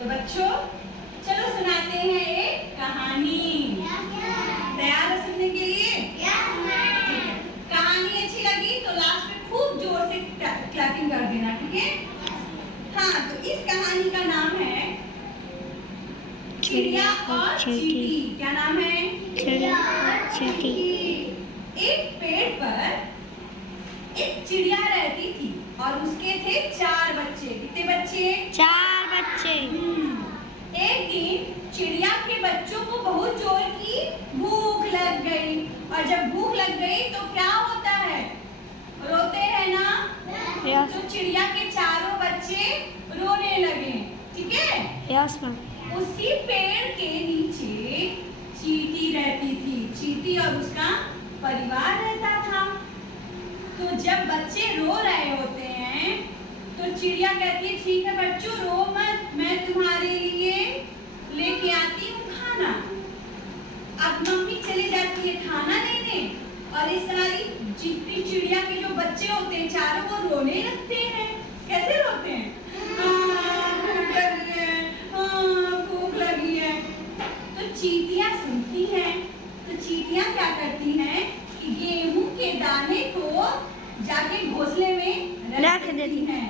तो बच्चों चलो सुनाते हैं एक कहानी। तैयार हो सुनने के लिए? ठीक है। कहानी अच्छी लगी तो लास्ट में खूब जोर से क्लैपिंग कर देना, ठीक है? हाँ, तो इस कहानी का नाम है चिड़िया और चींटी। क्या नाम है? चिड़िया और चींटी। एक पेड़ पर एक चिड़िया रहती थी और उसके थे 4 बच्चे। कितने बच्चे? 4 बच्चे। एक दिन चिड़िया के बच्चों को बहुत जोर की भूख लग गई और जब भूख लग गई तो क्या होता है? रोते हैं ना? यस। तो चिड़िया के चारों बच्चे रोने लगे, ठीक है? Yes ma'am. उसी पेड़ के नीचे चींटी रहती थी। चींटी और उसका परिवार रहता था। तो जब बच्चे रो रहे होते हैं तो चिड़िया कहती है ठीक है बच्चों रो मत, मैं तुम्हारे लिए लेके आती हूँ खाना। अब मम्मी चली जाती है खाना लेने और इस सारी जितनी चिड़िया के जो बच्चे होते हैं चारों वो रोने लगते हैं। कैसे रोते हैं? भूख लगी है, भूख लगी है। तो चींटियां सुनती हैं। तो चींटियां क्या करती हैं कि गेहूं के दाने को जाके घोंसले में रख देती हैं।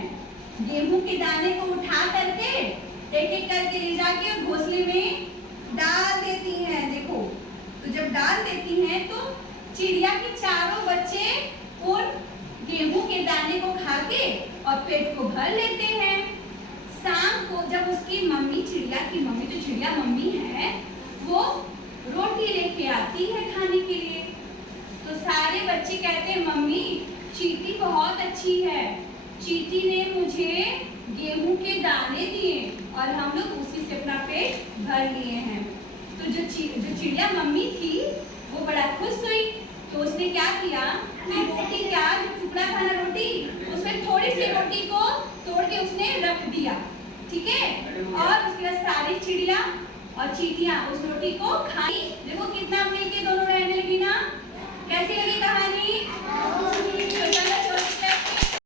गेहूं के दाने को उठा करके एक करके ले जाके घोंसले में डाल देती हैं। देखो, तो जब डाल देती हैं तो चिड़िया के चारों बच्चे उन गेहूं के दाने को खा के और पेट को भर लेते हैं। शाम को जब उसकी मम्मी, चिड़िया की मम्मी, तो चिड़िया मम्मी है, वो रोटी लेके आती है खाने के लिए। तो सारे बच्चे कहते हैं मम्मी चींटी बहुत अच्छी है, चींटी ने मुझे गेहूं के दाने दिए और हम लोग उसी से अपना पेट भर लिए हैं। तो जो चिड़िया मम्मी थी वो बड़ा खुश हुई। तो उसने क्या किया कि रोटी, क्या जो टुकड़ा था ना रोटी, उसमें थोड़ी सी रोटी को तोड़ के उसने रख दिया, ठीक है? और उसके बाद सारी चिड़िया और चींटियां उस रोटी को खाई